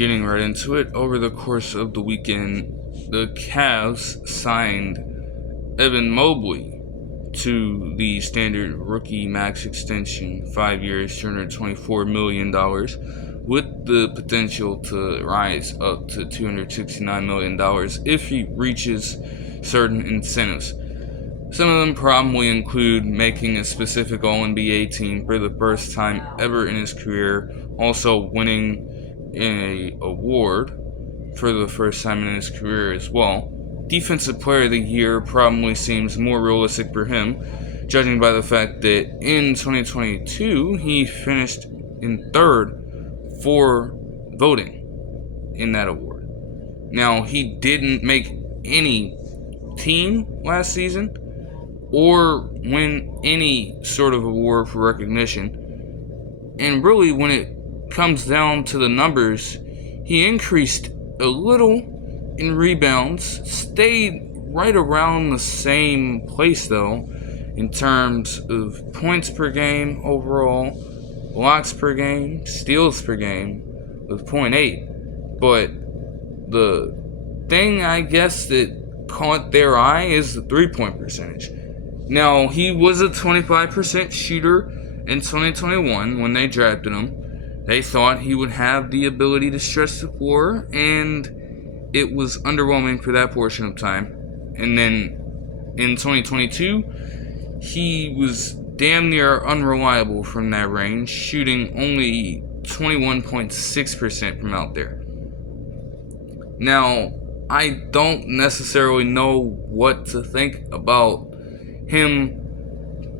Getting right into it, over the course of the weekend, the Cavs signed Evan Mobley to the standard rookie max extension, 5 years, $224 million, with the potential to rise up to $269 million if he reaches certain incentives. Some of them probably include making a specific All-NBA team for the first time ever in his career, also winning an award for the first time in his career as well. Defensive Player of the Year probably seems more realistic for him, judging by the fact that in 2022 he finished in third for voting in that award. Now, he didn't make any team last season or win any sort of award for recognition. And really, when it comes down to the numbers, he increased a little in rebounds, stayed right around the same place though in terms of points per game overall, blocks per game, steals per game with 0.8. But the thing I guess that caught their eye is the 3-point percentage. Now, he was a 25% shooter in 2021 when they drafted him. They thought he would have the ability to stretch the floor, and it was underwhelming for that portion of time. And then in 2022, he was damn near unreliable from that range, shooting only 21.6% from out there. Now, I don't necessarily know what to think about him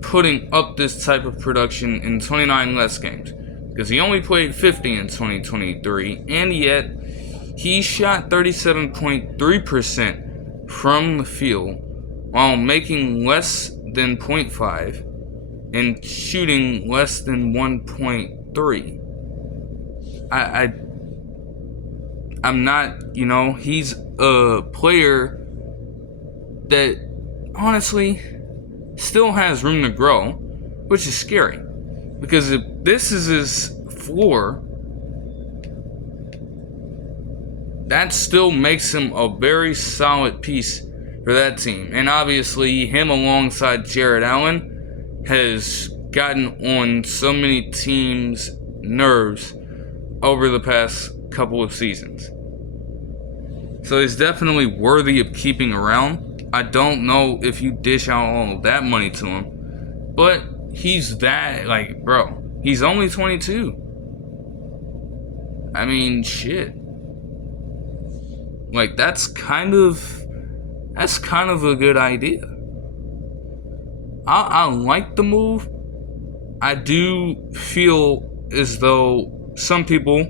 putting up this type of production in 29 less games, because he only played 50 in 2023, and yet he shot 37.3% from the field while making less than 0.5 and shooting less than 1.3. I'm not, he's a player that honestly still has room to grow, which is scary. Because if this is his floor, that still makes him a very solid piece for that team. And obviously, him alongside Jared Allen has gotten on so many teams' nerves over the past couple of seasons. So he's definitely worthy of keeping around. I don't know if you dish out all of that money to him, but he's that, bro, he's only 22. I mean, shit. That's kind of a good idea. I like the move. I do feel as though some people,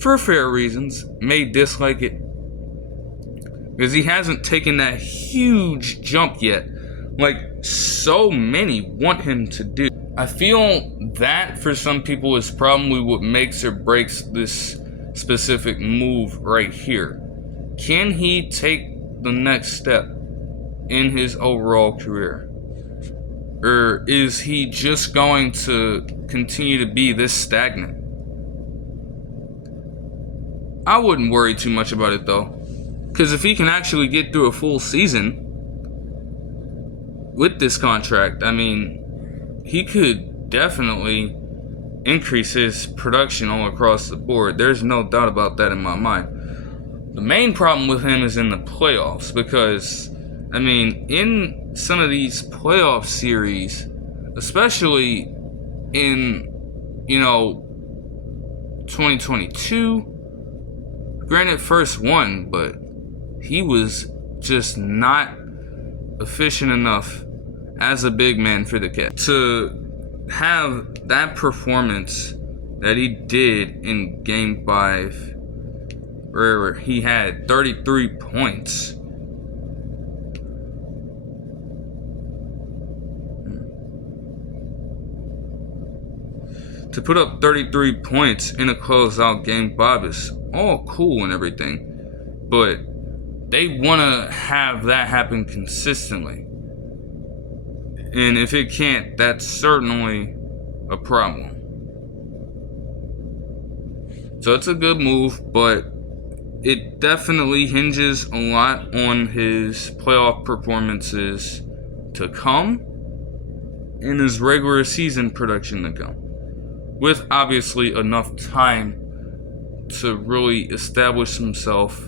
for fair reasons, may dislike it, because he hasn't taken that huge jump yet, like so many want him to do. I feel that for some people is probably what makes or breaks this specific move right here. Can he take the next step in his overall career? Or is he just going to continue to be this stagnant? I wouldn't worry too much about it though, because if he can actually get through a full season with this contract, I mean, he could definitely increase his production all across the board. There's no doubt about that in my mind. The main problem with him is in the playoffs, because, I mean, in some of these playoff series, especially in, 2022, granted first one, but he was just not efficient enough as a big man for the Cavs to have that performance that he did in Game 5, where he had 33 points. To put up 33 points in a closeout Game 5 is all cool and everything, but they want to have that happen consistently. And if it can't, that's certainly a problem. So it's a good move, but it definitely hinges a lot on his playoff performances to come and his regular season production to come, with obviously enough time to really establish himself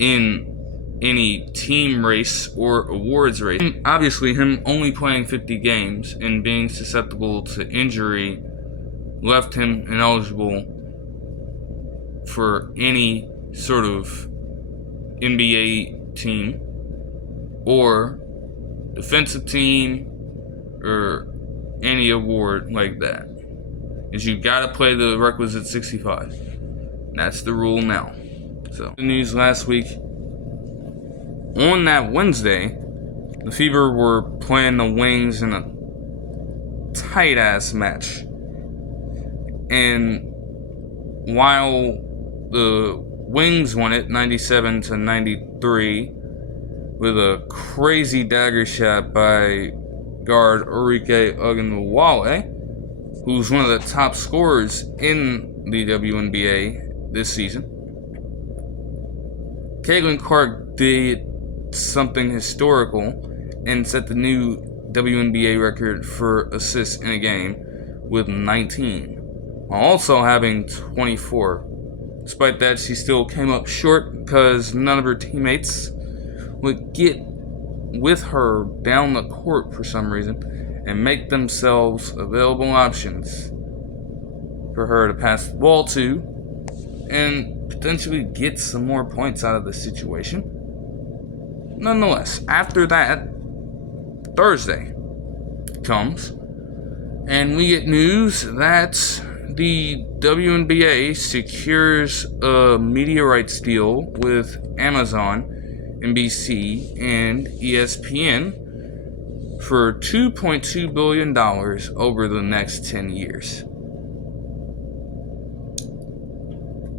in any team race or awards race. And obviously, him only playing 50 games and being susceptible to injury left him ineligible for any sort of NBA team or defensive team or any award like that. Is you gotta play the requisite 65. That's the rule now. So, the news last week, on that Wednesday, the Fever were playing the Wings in a tight ass match. And while the Wings won it 97-93 with a crazy dagger shot by guard Urike Ogunwale, who's one of the top scorers in the WNBA this season. Caitlin Clark did something historical and set the new WNBA record for assists in a game with 19, while also having 24. Despite that, she still came up short because none of her teammates would get with her down the court for some reason and make themselves available options for her to pass the ball to and potentially get some more points out of the situation. Nonetheless, after that, Thursday comes and we get news that the WNBA secures a media rights deal with Amazon, NBC, and ESPN for $2.2 billion over the next 10 years.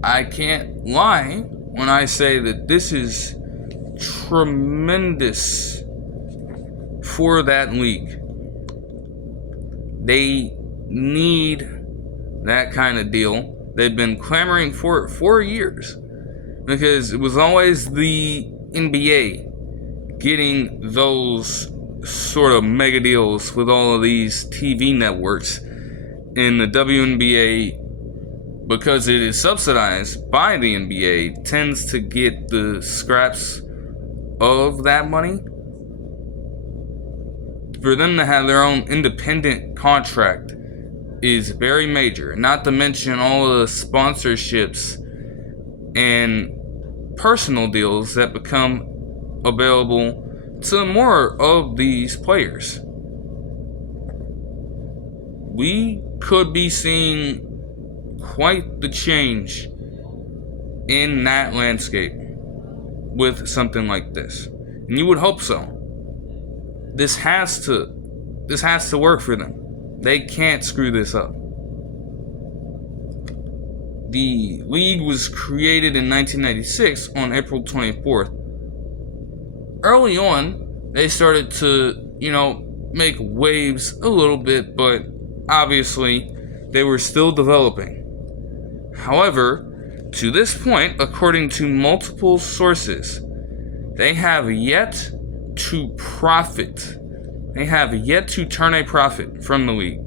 I can't lie when I say that this is tremendous for that league. They need that kind of deal. They've been clamoring for it for years because it was always the NBA getting those sort of mega deals with all of these TV networks, and the WNBA, because it is subsidized by the NBA, tends to get the scraps of that money. For them to have their own independent contract is very major, not to mention all of the sponsorships and personal deals that become available to more of these players. We could be seeing quite the change in that landscape with something like this, and you would hope so. This has to work for them. They can't screw this up. The league was created in 1996 on April 24th. Early on, they started to, make waves a little bit, but obviously they were still developing. However, to this point, according to multiple sources, they have yet to profit. They have yet to turn a profit from the league.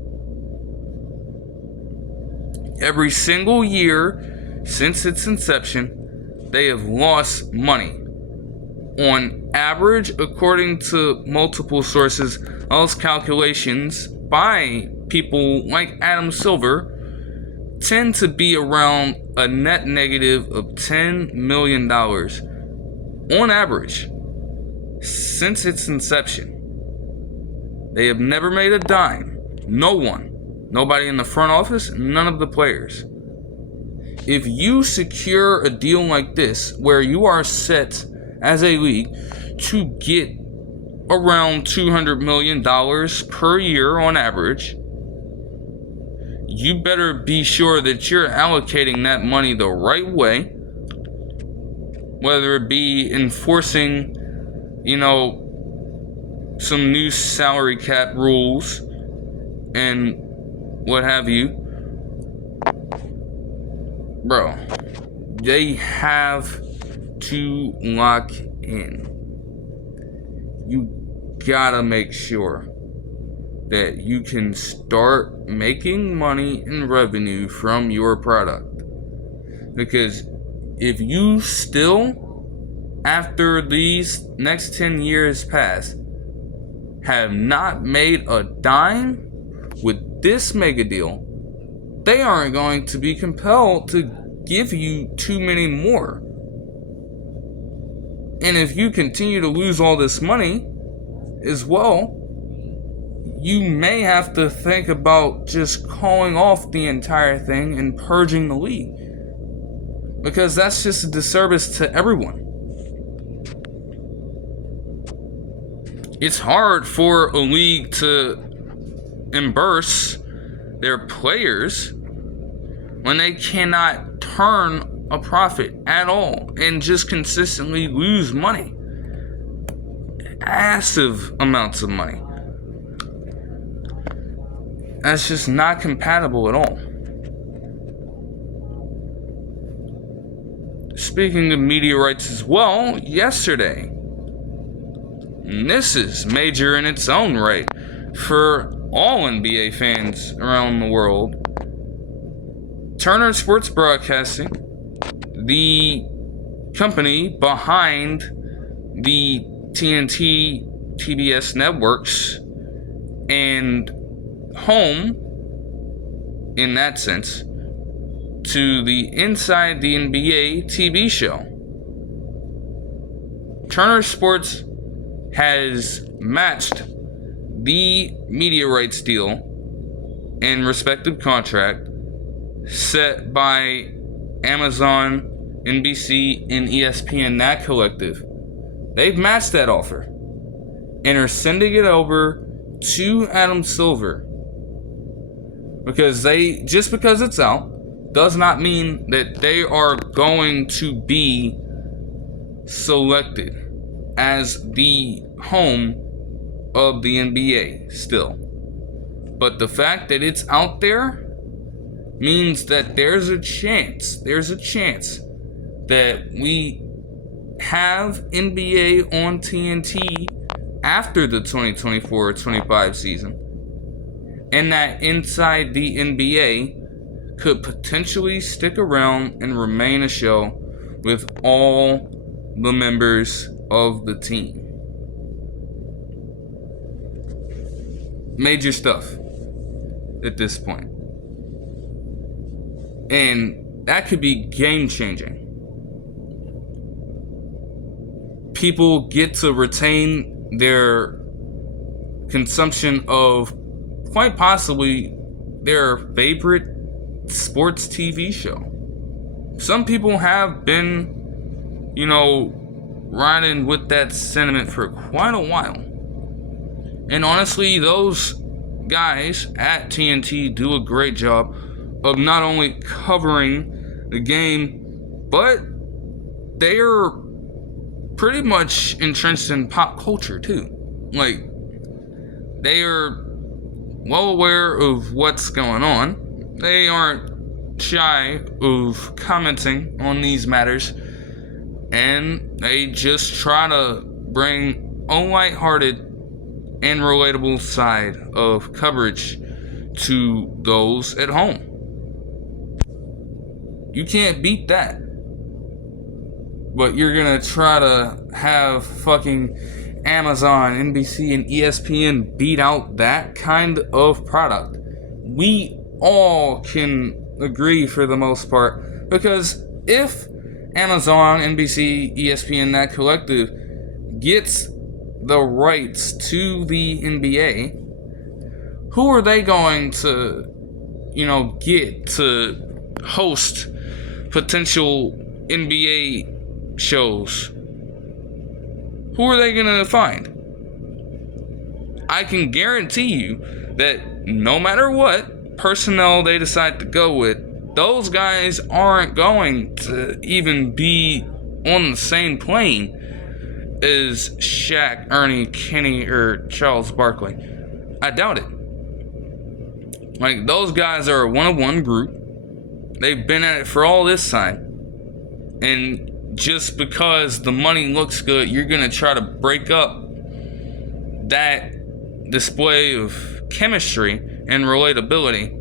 Every single year since its inception, they have lost money. On average, according to multiple sources, those calculations by people like Adam Silver tend to be around a net negative of $10 million on average since its inception. They have never made a dime. No one. Nobody in the front office, none of the players. If you secure a deal like this, where you are set as a league to get around $200 million per year on average, you better be sure that you're allocating that money the right way, whether it be enforcing, some new salary cap rules and what have you, bro, they have to lock in. You gotta make sure that you can start making money and revenue from your product. Because if you still, after these next 10 years pass, have not made a dime with this mega deal, they aren't going to be compelled to give you too many more. And if you continue to lose all this money as well, you may have to think about just calling off the entire thing and purging the league. Because that's just a disservice to everyone. It's hard for a league to reimburse their players when they cannot turn a profit at all and just consistently lose money. Massive amounts of money. That's just not compatible at all. Speaking of media rights as well, yesterday, and this is major in its own right for all NBA fans around the world, Turner Sports Broadcasting, the company behind the TNT TBS networks and home, in that sense, to the Inside the NBA TV show. Turner Sports has matched the media rights deal and respective contract set by Amazon, NBC, and ESPN, that collective. They've matched that offer and are sending it over to Adam Silver, because just because it's out does not mean that they are going to be selected as the home of the NBA still. But the fact that it's out there means that there's a chance that we have NBA on TNT after the 2024-25 season, and that Inside the NBA could potentially stick around and remain a show with all the members of the team. Major stuff at this point. And that could be game changing. People get to retain their consumption of quite possibly their favorite sports TV show. Some people have been, riding with that sentiment for quite a while. And honestly, those guys at TNT do a great job of not only covering the game, but they are pretty much entrenched in pop culture too. Like, they are well aware of what's going on. They aren't shy of commenting on these matters, and they just try to bring a lighthearted and relatable side of coverage to those at home. You can't beat that. But you're gonna try to have fucking Amazon, NBC, and ESPN beat out that kind of product. We all can agree for the most part, because if Amazon, NBC, ESPN, that collective gets the rights to the NBA, who are they going to, get to host potential NBA shows? Who are they going to find? I can guarantee you that no matter what personnel they decide to go with, those guys aren't going to even be on the same plane as Shaq, Ernie, Kenny, or Charles Barkley. I doubt it. Like, those guys are a one-on-one group, They've been at it for all this time. And just because the money looks good, you're going to try to break up that display of chemistry and relatability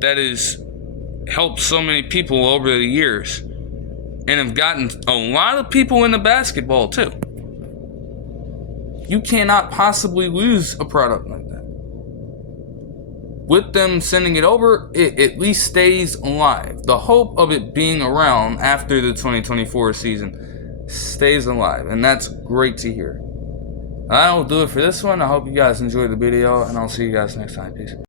that has helped so many people over the years and have gotten a lot of people into basketball too. You cannot possibly lose a product like that. With them sending it over, it at least stays alive. The hope of it being around after the 2024 season stays alive, and that's great to hear. That'll do it for this one. I hope you guys enjoyed the video, and I'll see you guys next time. Peace.